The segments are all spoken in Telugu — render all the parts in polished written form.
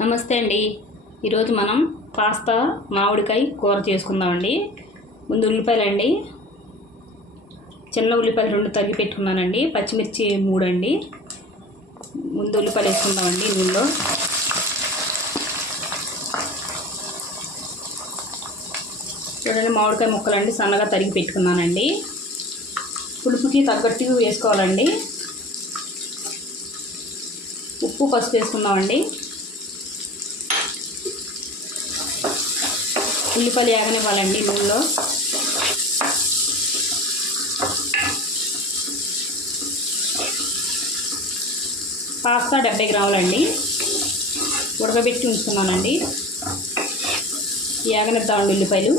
నమస్తే అండి. ఈరోజు మనం పాస్తా మామిడికాయ కూర చేసుకుందామండి. ముందు ఉల్లిపాయలండి, చిన్న ఉల్లిపాయలు 2 తరిగి పెట్టుకున్నానండి. పచ్చిమిర్చి 3 అండి. ముందు ఉల్లిపాయలు వేసుకుందామండి నూనెలో. చూడండి, మామిడికాయ ముక్కలండి సన్నగా తరిగి పెట్టుకున్నానండి. పులుపుకి తగ్గట్టు వేసుకోవాలండి. ఉప్పు, పసుపు వేసుకుందామండి. ఉల్లిపాయలు వేగనివ్వాలండి నూనెలో. పాస్తా 70 గ్రాములండి ఉడకబెట్టి ఉంచుకున్నానండి. వేగనిద్దామండి ఉల్లిపాయలు.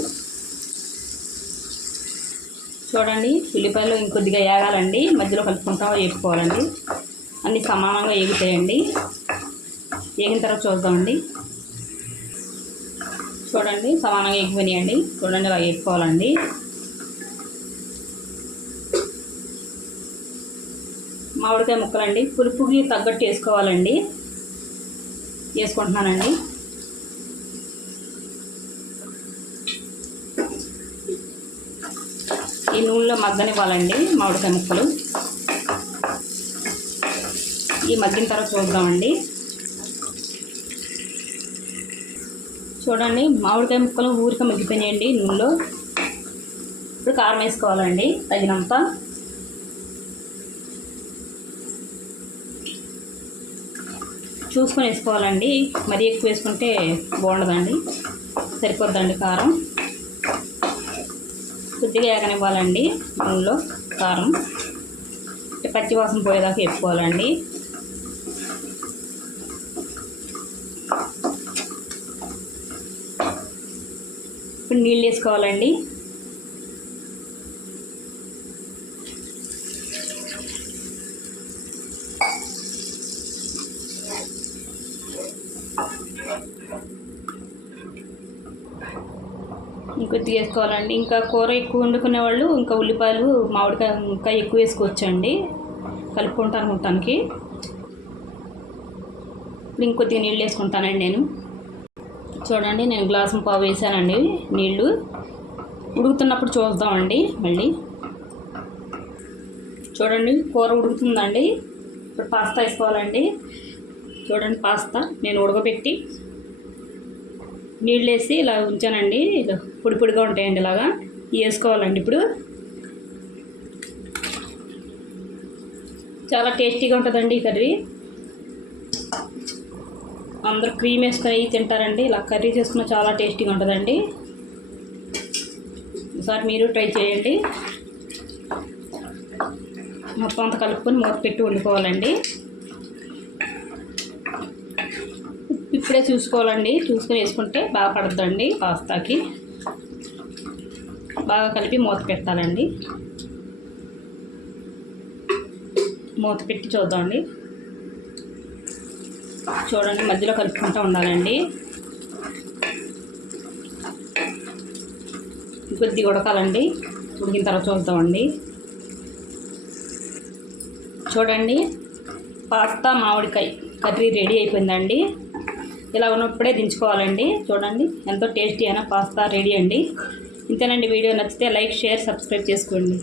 చూడండి, ఉల్లిపాయలు ఇంకొద్దిగా వేగాలండి. మధ్యలో కలుపుకుంటా వేపుకోవాలండి. అన్నీ సమానంగా వేగుతాయండి. వేగిన తర్వాత చూద్దామండి. చూడండి, సమానంగా ఎగిపోయినాయండి. చూడండి, ఇలా వేసుకోవాలండి. మామిడికాయ ముక్కలండి పులుపుకి తగ్గట్టు వేసుకోవాలండి. వేసుకుంటున్నానండి. ఈ నూనెలో మగ్గనివ్వాలండి మామిడికాయ ముక్కలు. ఈ మగ్గిన తర్వాత చూద్దామండి. చూడండి, మామిడికాయ ముక్కలు ఊరిక మగ్గిపోయినాయండి నూనెలో. ఇప్పుడు కారం వేసుకోవాలండి తగినంత. చూసుకొని వేసుకోవాలండి. మరీ ఎక్కువ వేసుకుంటే బాగుండదండి. సరిపోద్దండి కారం. కొద్దిగా వేగనివ్వాలండి నూనెలో కారం. పచ్చి వాసన పోయేదాకా వేసుకోవాలండి. ఇప్పుడు నీళ్ళు వేసుకోవాలండి. ఇంకొద్దిగా వేసుకోవాలండి. ఇంకా కూర ఎక్కువ వండుకునే వాళ్ళు ఇంకా ఉల్లిపాయలు, మామిడికాయ ఇంకా ఎక్కువ వేసుకోవచ్చండి కలుపుకుంటానికి. ఇప్పుడు ఇంకొద్దిగా నీళ్ళు వేసుకుంటానండి నేను. చూడండి, నేను గ్లాసు పావు వేసానండి నీళ్ళు. ఉడుకుతున్నప్పుడు చూద్దామండి మళ్ళీ. చూడండి, కూర ఉడుకుతుందండి. ఇప్పుడు పాస్తా వేసుకోవాలండి. చూడండి, పాస్తా నేను ఉడకబెట్టి నీళ్ళు వేసి ఇలా ఉంచానండి. ఇలా పొడి పొడిగా ఉంటాయండి. ఇలాగా వేసుకోవాలండి. ఇప్పుడు చాలా టేస్టీగా ఉంటుందండి ఈ కర్రీ. అందరూ క్రీమ్ వేసుకొని తింటారండి. ఇలా కర్రీ చేసుకున్న చాలా టేస్టీగా ఉంటుందండి. ఒకసారి మీరు ట్రై చేయండి. మొత్తం అంతా కలుపుకొని మూత పెట్టి వండుకోవాలండి. ఇప్పుడే చూసుకోవాలండి. చూసుకొని వేసుకుంటే బాగా పడుతుందండి పాస్తాకి. బాగా కలిపి మూత పెట్టాలండి. మూత పెట్టి చూద్దామండి. చూడండి, మధ్యలో కలుపుకుంటూ ఉండాలండి. కొద్దిగా ఉడకాలండి. ఉడికిన తర్వాత చూద్దామండి. చూడండి, పాస్తా మామిడికాయ కర్రీ రెడీ అయిపోయిందండి. ఇలా ఉన్నప్పుడే దించుకోవాలండి. చూడండి, ఎంతో టేస్టీ అయిన పాస్తా రెడీ అండి. ఇంతేనండి. వీడియో నచ్చితే లైక్, షేర్, సబ్స్క్రైబ్ చేసుకోండి.